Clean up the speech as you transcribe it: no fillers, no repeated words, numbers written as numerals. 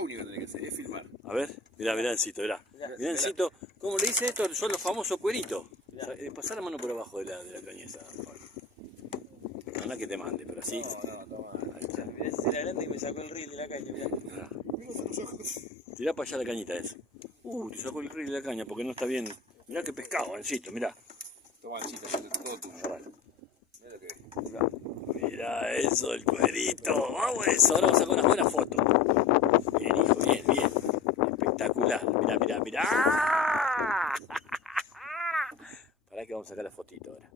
lo único que tenés que hacer es filmar. A ver, mirá Encito, mirá. Mirá Encito, ¿cómo le dice esto? Son los famosos cueritos. Pasá la mano por abajo de la cañeza. No es que te mande, pero así. No, toma. Ahí está. Mirá, ese era grande y me sacó el reel de la caña, mirá. Tirá para allá la cañita esa. Te sacó el reel de la caña porque no está bien. Mirá qué pescado, Encito, mirá. Toma, Encito, todo tuyo. Mirá lo que ves. Mirá eso, el cuerito. Vamos a eso, ahora vamos a sacar unas buenas fotos. Bien, hijo, bien. Espectacular. Mirá. Pará que vamos a sacar la fotito ahora.